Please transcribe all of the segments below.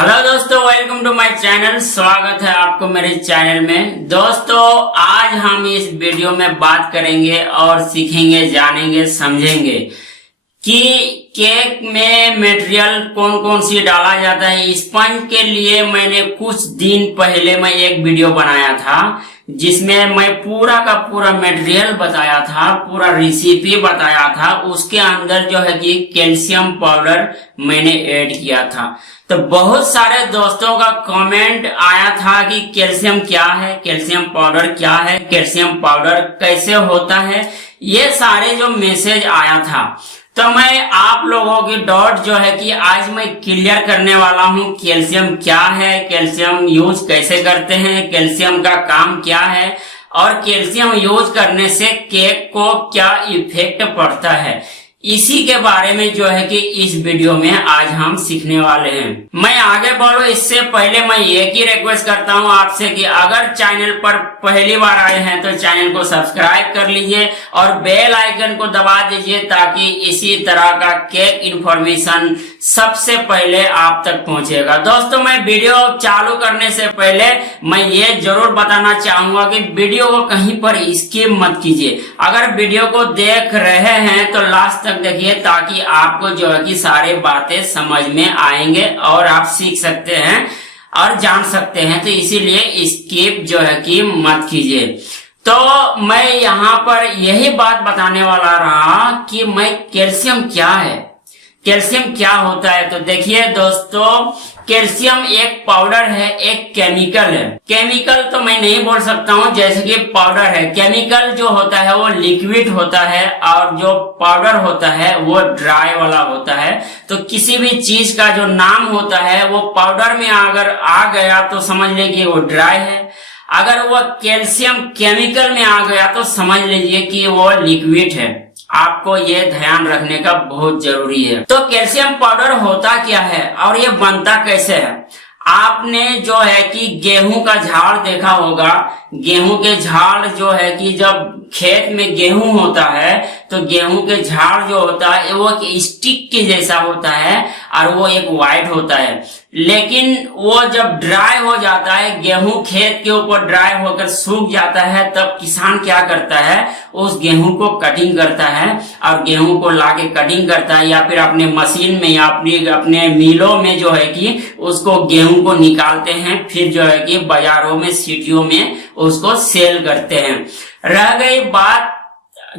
Hello दोस्तों, welcome to my channel. स्वागत है आपको मेरे चैनल में। दोस्तों, आज हम इस वीडियो में बात करेंगे और सीखेंगे, जानेंगे, समझेंगे कि केक में मटेरियल कौन कौन सी डाला जाता है। स्पंज के लिए मैंने कुछ दिन पहले मैं एक वीडियो बनाया था जिसमें मैं पूरा का पूरा मटेरियल बताया था, पूरा रेसिपी बताया था। उसके अंदर जो है कि कैल्शियम पाउडर मैंने ऐड किया था। तो बहुत सारे दोस्तों का कमेंट आया था कि कैल्शियम क्या है, कैल्शियम पाउडर क्या है, कैल्शियम पाउडर कैसे होता है, ये सारे जो मैसेज आया था। तो मैं आप लोगों की डाउट जो है कि आज मैं क्लियर करने वाला हूँ। कैल्शियम क्या है, कैल्शियम यूज कैसे करते हैं, कैल्शियम का काम क्या है और कैल्शियम यूज करने से केक को क्या इफेक्ट पड़ता है, इसी के बारे में जो है कि इस वीडियो में आज हम सीखने वाले हैं। मैं आगे बढ़ूं इससे पहले मैं एक ही रिक्वेस्ट करता हूं आपसे कि अगर चैनल पर पहली बार आए हैं तो चैनल को सब्सक्राइब कर लीजिए और बेल आइकन को दबा दीजिए ताकि इसी तरह का केक इन्फॉर्मेशन सबसे पहले आप तक पहुंचेगा। दोस्तों, मैं वीडियो चालू करने से पहले मैं ये जरूर बताना चाहूंगा कि वीडियो को कहीं पर स्किप मत कीजिए। अगर वीडियो को देख रहे हैं तो लास्ट तक देखिए ताकि आपको जो है कि सारी बातें समझ में आएंगे और आप सीख सकते हैं और जान सकते हैं। तो इसीलिए स्किप जो है कि मत कीजिए। तो मैं यहाँ पर यही बात बताने वाला रहा कि मैं कैल्शियम क्या है, कैल्शियम क्या होता है। तो देखिए दोस्तों, कैल्शियम एक पाउडर है, एक केमिकल है। केमिकल तो मैं नहीं बोल सकता हूँ, जैसे कि पाउडर है। केमिकल जो होता है वो लिक्विड होता है और जो पाउडर होता है वो ड्राई वाला होता है। तो किसी भी चीज का जो नाम होता है वो पाउडर में अगर आ गया तो समझ लीजिए वो ड्राई है, अगर वो कैल्शियम केमिकल में आ गया तो समझ लीजिए कि वो लिक्विड है। आपको ये ध्यान रखने का बहुत जरूरी है। तो कैल्शियम पाउडर होता क्या है और ये बनता कैसे है। आपने जो है कि गेहूं का झाड़ देखा होगा। गेहूं के झाड़ जो है कि जब खेत में गेहूं होता है तो गेहूं के झाड़ जो होता है वो स्टिक के जैसा होता है और वो एक वाइट होता है। लेकिन वो जब ड्राई हो जाता है, गेहूं खेत के ऊपर ड्राई होकर सूख जाता है, तब किसान क्या करता है, उस गेहूं को कटिंग करता है और गेहूं को लाके कटिंग करता है या फिर अपने मशीन में या अपने मिलों में जो है कि उसको गेहूं को निकालते हैं। फिर जो है कि बाजारों में, सिटियों में उसको सेल करते हैं। रह गई बात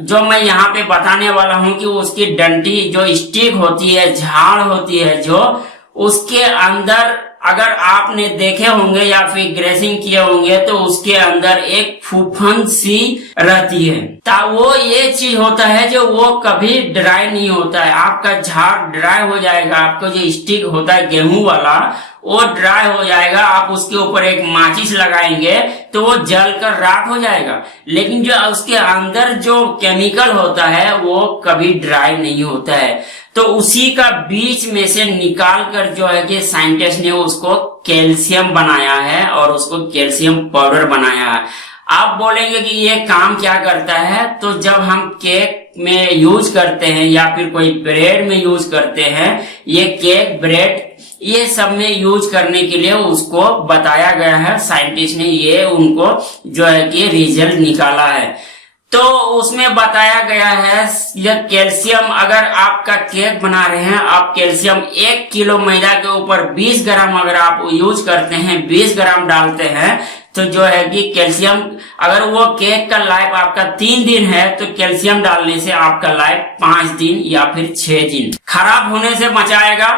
जो मैं यहाँ पे बताने वाला हूँ कि उसकी डंडी जो स्टिक होती है, झाड़ होती है, जो उसके अंदर अगर आपने देखे होंगे या फिर ग्रेसिंग किए होंगे तो उसके अंदर एक फूफन सी रहती है। वो ये चीज होता है जो वो कभी ड्राई नहीं होता है। आपका झाड़ ड्राई हो जाएगा, आपको जो स्टिक होता है गेहूं वाला वो ड्राई हो जाएगा। आप उसके ऊपर एक माचिस लगाएंगे तो वो जलकर राख हो जाएगा। लेकिन जो उसके अंदर जो केमिकल होता है वो कभी ड्राई नहीं होता है। तो उसी का बीच में से निकाल कर जो है कि साइंटिस्ट ने उसको कैल्शियम बनाया है और उसको कैल्शियम पाउडर बनाया है। आप बोलेंगे कि ये काम क्या करता है। तो जब हम केक में यूज करते हैं या फिर कोई ब्रेड में यूज करते हैं, ये केक, ब्रेड, ये सब में यूज करने के लिए उसको बताया गया है। साइंटिस्ट ने ये उनको जो है कि रिजल्ट निकाला है। तो उसमें बताया गया है यह कैल्शियम, अगर आपका केक बना रहे हैं, आप कैल्शियम 1 किलो मैदा के ऊपर 20 ग्राम अगर आप यूज करते हैं, 20 ग्राम डालते हैं, तो जो है कि कैल्शियम, अगर वो केक का लाइफ आपका 3 दिन है तो कैल्शियम डालने से आपका लाइफ 5 दिन या फिर 6 दिन खराब होने से बचाएगा,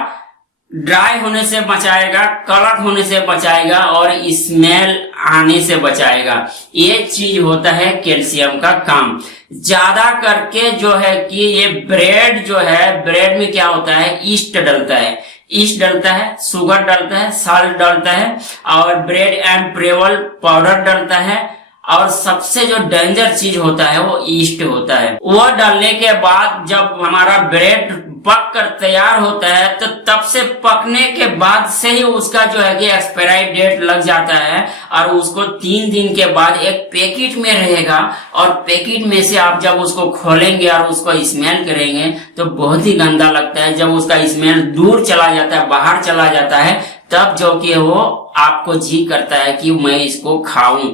ड्राई होने से बचाएगा, कलर होने से बचाएगा और स्मेल आने से बचाएगा। ये चीज होता है कैल्शियम का काम। ज्यादा करके जो है कि ये ब्रेड जो है, ब्रेड में क्या होता है, ईस्ट डलता है, ईस्ट डलता है, शुगर डलता है, साल्ट डलता है और ब्रेड एंड प्रेवल पाउडर डलता है। और सबसे जो डेंजर चीज होता है वो ईस्ट होता है। वो डालने के बाद जब हमारा ब्रेड पक कर तैयार होता है तो तब से पकने के बाद से ही उसका जो है कि एक्सपायरी डेट लग जाता है और उसको 3 दिन के बाद एक पैकेट में रहेगा और पैकेट में से आप जब उसको खोलेंगे और उसको स्मेल करेंगे तो बहुत ही गंदा लगता है। जब उसका स्मेल दूर चला जाता है, बाहर चला जाता है, तब जो कि वो आपको जी करता है कि मैं इसको खाऊं।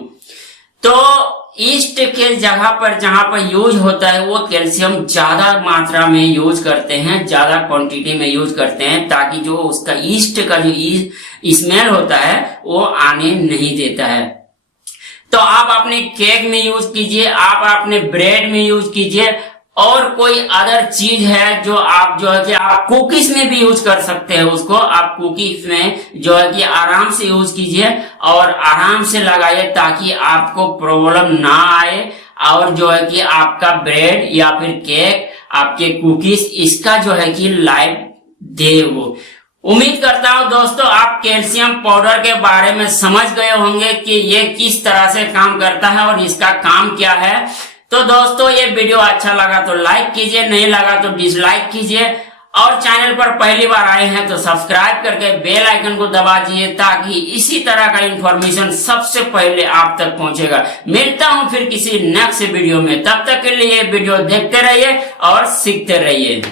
तो ईस्ट के जगह पर जहां पर यूज होता है वो कैल्शियम ज्यादा मात्रा में यूज करते हैं, ज्यादा क्वांटिटी में यूज करते हैं, ताकि जो उसका ईस्ट का जो स्मेल होता है वो आने नहीं देता है। तो आप अपने केक में यूज कीजिए, आप अपने ब्रेड में यूज कीजिए, और कोई अदर चीज है जो आप जो है कि आप कुकीज में भी यूज कर सकते हैं। उसको आप कुकीज में जो है कि आराम से यूज कीजिए और आराम से लगाइए, ताकि आपको प्रॉब्लम ना आए, और जो है कि आपका ब्रेड या फिर केक, आपके कुकीज इसका जो है कि लाइफ दे वो। उम्मीद करता हूं दोस्तों आप कैल्शियम पाउडर के बारे में समझ गए होंगे कि ये किस तरह से काम करता है और इसका काम क्या है। तो दोस्तों ये वीडियो अच्छा लगा तो लाइक कीजिए, नहीं लगा तो डिसलाइक कीजिए, और चैनल पर पहली बार आए हैं तो सब्सक्राइब करके बेल आइकन को दबा दीजिए, ताकि इसी तरह का इंफॉर्मेशन सबसे पहले आप तक पहुंचेगा। मिलता हूं फिर किसी नेक्स्ट वीडियो में, तब तक के लिए वीडियो देखते रहिए और सीखते रहिए।